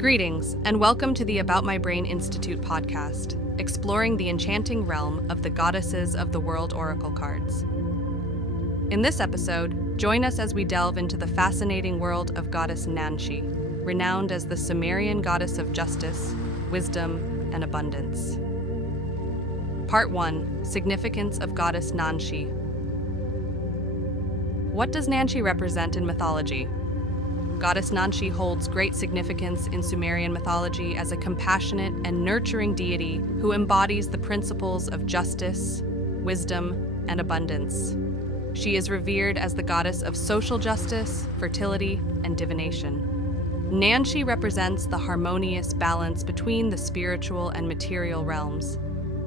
Greetings, and welcome to the About My Brain Institute podcast, exploring the enchanting realm of the goddesses of the world oracle cards. In this episode, join us as we delve into the fascinating world of Goddess Nanshe, renowned as the Sumerian Goddess of Justice, Wisdom, and Abundance. Part 1. Significance of Goddess Nanshe. What does Nanshe represent in mythology? Goddess Nanshe holds great significance in Sumerian mythology as a compassionate and nurturing deity who embodies the principles of justice, wisdom, and abundance. She is revered as the goddess of social justice, fertility, and divination. Nanshe represents the harmonious balance between the spiritual and material realms,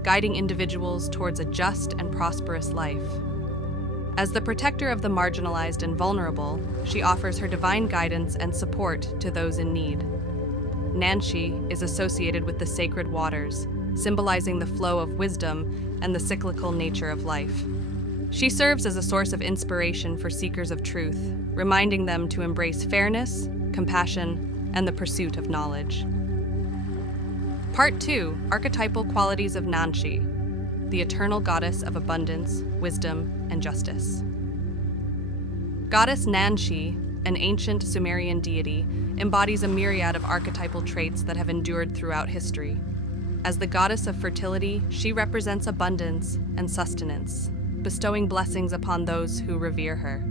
guiding individuals towards a just and prosperous life. As the protector of the marginalized and vulnerable, she offers her divine guidance and support to those in need. Nanshe is associated with the sacred waters, symbolizing the flow of wisdom and the cyclical nature of life. She serves as a source of inspiration for seekers of truth, reminding them to embrace fairness, compassion, and the pursuit of knowledge. Part 2. Archetypal qualities of Nanshe, the eternal goddess of abundance, wisdom, and justice. Goddess Nanshe, an ancient Sumerian deity, embodies a myriad of archetypal traits that have endured throughout history. As the goddess of fertility, she represents abundance and sustenance, bestowing blessings upon those who revere her.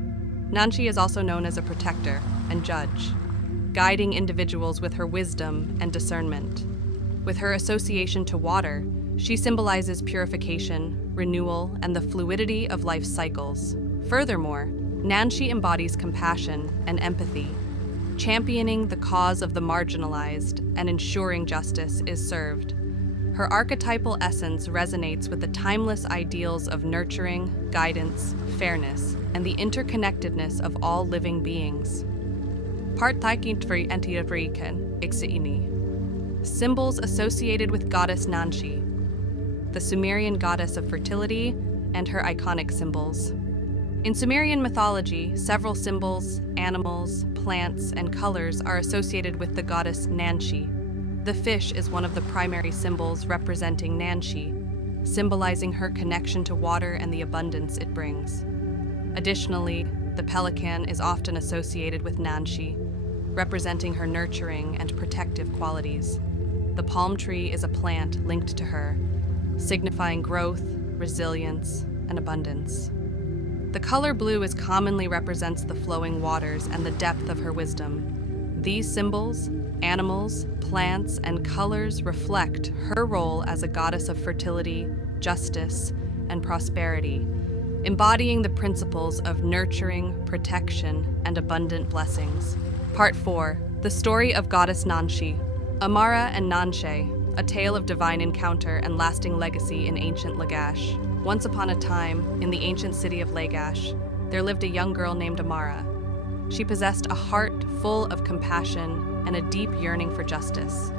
Nanshe is also known as a protector and judge, guiding individuals with her wisdom and discernment. With her association to water, she symbolizes purification, renewal, and the fluidity of life's cycles. Furthermore, Nanshe embodies compassion and empathy, championing the cause of the marginalized and ensuring justice is served. Her archetypal essence resonates with the timeless ideals of nurturing, guidance, fairness, and the interconnectedness of all living beings. Symbols associated with Goddess Nanshe: the Sumerian goddess of fertility, and her iconic symbols. In Sumerian mythology, several symbols, animals, plants, and colors are associated with the goddess Nanshe. The fish is one of the primary symbols representing Nanshe, symbolizing her connection to water and the abundance it brings. Additionally, the pelican is often associated with Nanshe, representing her nurturing and protective qualities. The palm tree is a plant linked to her, signifying growth, resilience, and abundance. The color blue commonly represents the flowing waters and the depth of her wisdom. These symbols, animals, plants, and colors reflect her role as a goddess of fertility, justice, and prosperity, embodying the principles of nurturing, protection, and abundant blessings. Part 4. The story of Goddess Nanshe. Amara and Nanshe, a tale of divine encounter and lasting legacy in ancient Lagash. Once upon a time, in the ancient city of Lagash, there lived a young girl named Amara. She possessed a heart full of compassion and a deep yearning for justice.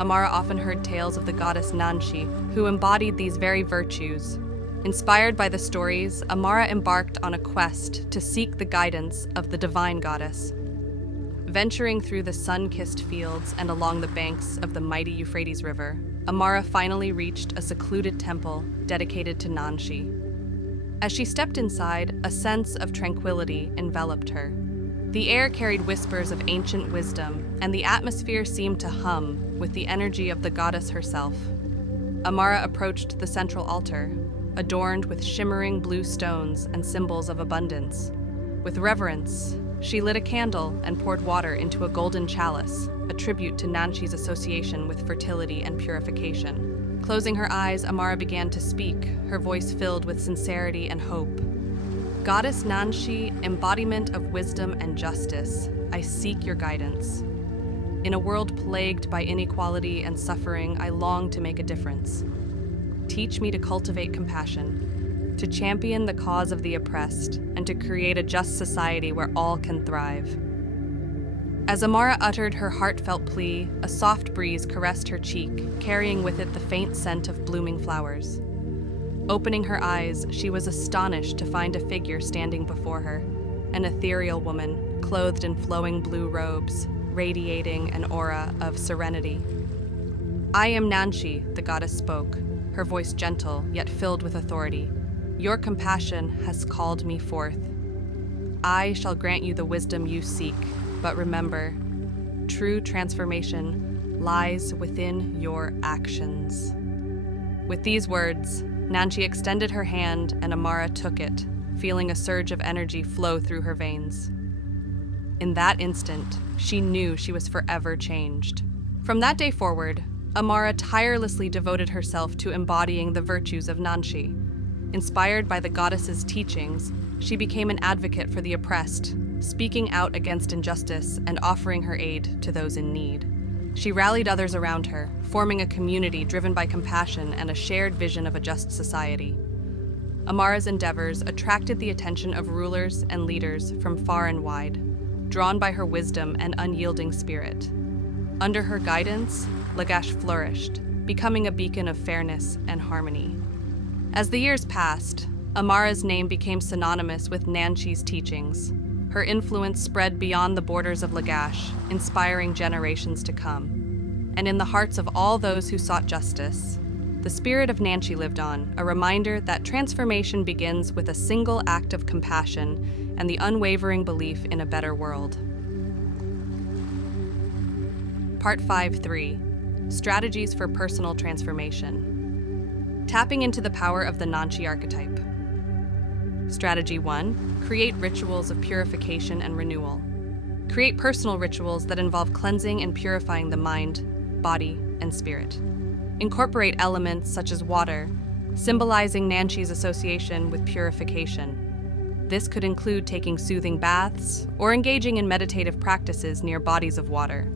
Amara often heard tales of the goddess Nanshe, who embodied these very virtues. Inspired by the stories, Amara embarked on a quest to seek the guidance of the divine goddess. Venturing through the sun-kissed fields and along the banks of the mighty Euphrates River, Amara finally reached a secluded temple dedicated to Nanshe. As she stepped inside, a sense of tranquility enveloped her. The air carried whispers of ancient wisdom, and the atmosphere seemed to hum with the energy of the goddess herself. Amara approached the central altar, adorned with shimmering blue stones and symbols of abundance. With reverence, she lit a candle and poured water into a golden chalice, a tribute to Nanshe's association with fertility and purification. Closing her eyes, Amara began to speak, her voice filled with sincerity and hope. Goddess Nanshe, embodiment of wisdom and justice, I seek your guidance. In a world plagued by inequality and suffering, I long to make a difference. Teach me to cultivate compassion, to champion the cause of the oppressed, and to create a just society where all can thrive. As Amara uttered her heartfelt plea, a soft breeze caressed her cheek, carrying with it the faint scent of blooming flowers. Opening her eyes, she was astonished to find a figure standing before her, an ethereal woman, clothed in flowing blue robes, radiating an aura of serenity. "I am Nanshe," the goddess spoke, her voice gentle yet filled with authority. "Your compassion has called me forth. I shall grant you the wisdom you seek, but remember, true transformation lies within your actions." With these words, Nanshe extended her hand and Amara took it, feeling a surge of energy flow through her veins. In that instant, she knew she was forever changed. From that day forward, Amara tirelessly devoted herself to embodying the virtues of Nanshe. Inspired by the goddess's teachings, she became an advocate for the oppressed, speaking out against injustice and offering her aid to those in need. She rallied others around her, forming a community driven by compassion and a shared vision of a just society. Amara's endeavors attracted the attention of rulers and leaders from far and wide, drawn by her wisdom and unyielding spirit. Under her guidance, Lagash flourished, becoming a beacon of fairness and harmony. As the years passed, Amara's name became synonymous with Nanshe's teachings. Her influence spread beyond the borders of Lagash, inspiring generations to come. And in the hearts of all those who sought justice, the spirit of Nanshe lived on, a reminder that transformation begins with a single act of compassion and the unwavering belief in a better world. Part 5.3. Strategies for Personal Transformation. Tapping into the power of the Nanshe archetype. Strategy 1. Create rituals of purification and renewal. Create personal rituals that involve cleansing and purifying the mind, body, and spirit. Incorporate elements such as water, symbolizing Nanshe's association with purification. This could include taking soothing baths or engaging in meditative practices near bodies of water.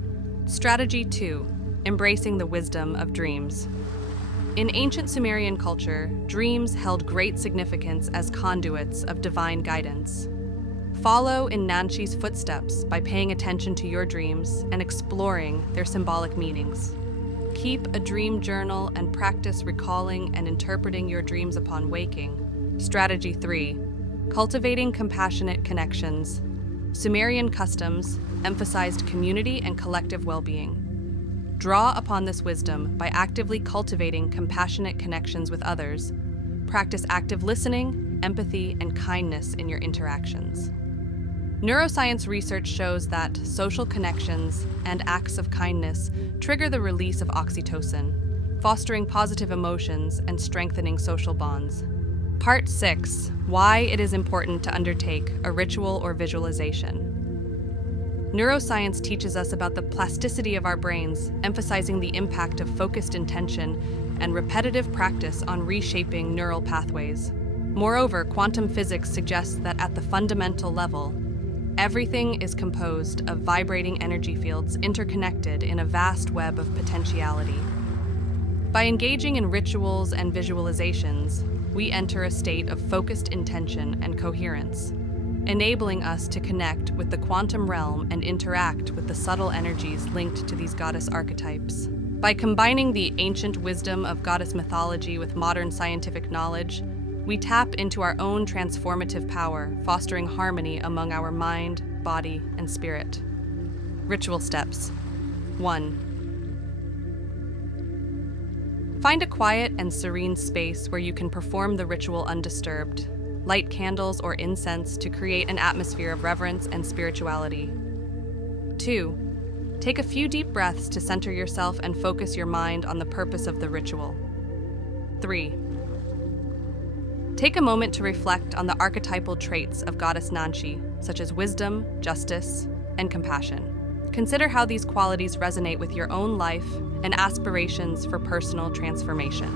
Strategy 2. Embracing the wisdom of dreams. In ancient Sumerian culture, dreams held great significance as conduits of divine guidance. Follow in Nanshe's footsteps by paying attention to your dreams and exploring their symbolic meanings. Keep a dream journal and practice recalling and interpreting your dreams upon waking. Strategy 3. Cultivating compassionate connections. Sumerian customs emphasized community and collective well-being. Draw upon this wisdom by actively cultivating compassionate connections with others. Practice active listening, empathy, and kindness in your interactions. Neuroscience research shows that social connections and acts of kindness trigger the release of oxytocin, fostering positive emotions and strengthening social bonds. Part 6. Why it is important to undertake a ritual or visualization. Neuroscience teaches us about the plasticity of our brains, emphasizing the impact of focused intention and repetitive practice on reshaping neural pathways. Moreover, quantum physics suggests that at the fundamental level, everything is composed of vibrating energy fields interconnected in a vast web of potentiality. By engaging in rituals and visualizations, we enter a state of focused intention and coherence, enabling us to connect with the quantum realm and interact with the subtle energies linked to these goddess archetypes. By combining the ancient wisdom of goddess mythology with modern scientific knowledge, we tap into our own transformative power, fostering harmony among our mind, body, and spirit. Ritual steps. 1. Find a quiet and serene space where you can perform the ritual undisturbed. Light candles or incense to create an atmosphere of reverence and spirituality. 2. Take a few deep breaths to center yourself and focus your mind on the purpose of the ritual. 3. Take a moment to reflect on the archetypal traits of Goddess Nanshe, such as wisdom, justice, and compassion. Consider how these qualities resonate with your own life and aspirations for personal transformation.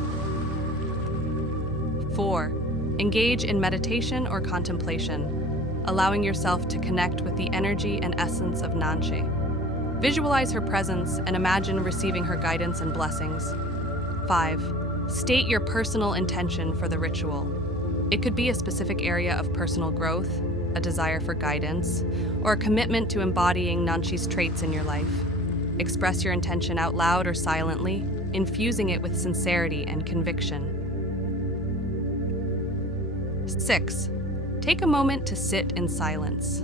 4. Engage in meditation or contemplation, allowing yourself to connect with the energy and essence of Nanshe. Visualize her presence and imagine receiving her guidance and blessings. 5. State your personal intention for the ritual. It could be a specific area of personal growth, a desire for guidance, or a commitment to embodying Nanshe's traits in your life. Express your intention out loud or silently, infusing it with sincerity and conviction. 6. Take a moment to sit in silence.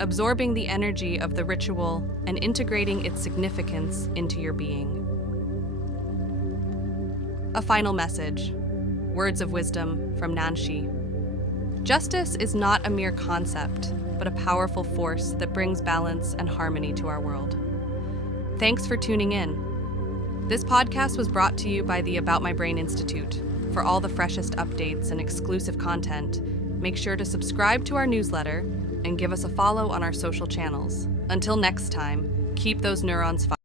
absorbing the energy of the ritual and integrating its significance into your being. A final message. Words of wisdom from Nanshe. Justice is not a mere concept, but a powerful force that brings balance and harmony to our world. Thanks for tuning in. This podcast was brought to you by the About My Brain Institute. For all the freshest updates and exclusive content, make sure to subscribe to our newsletter and give us a follow on our social channels. Until next time, keep those neurons firing.